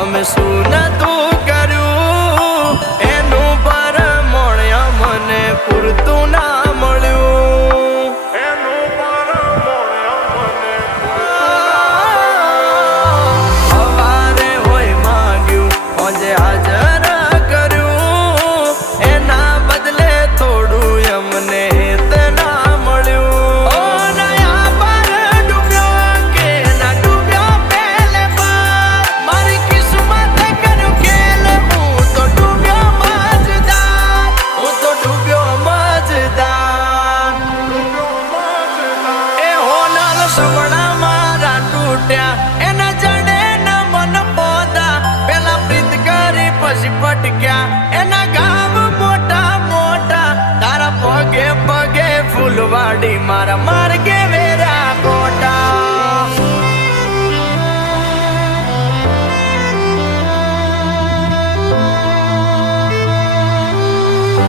અમે શું નતું કર્યું એનું પરમણ અમને પૂરતું ના મળ્યું. એનું પરમણ અમને સવારે હોય માંગ્યું આજે હાજર કર્યું એના બદલે થોડું અમને ના મળ્યું. ઓ નયા પર ડૂબ્યો કે ના ડૂબ્યો પહેલે પર મારી કિસ્મત કર્યું ખેલ હું તો ડૂબ્યો મજદાર. હું તો ડૂબ્યો મજદાર. એ હોનલ સવડા મારા તૂટ્યા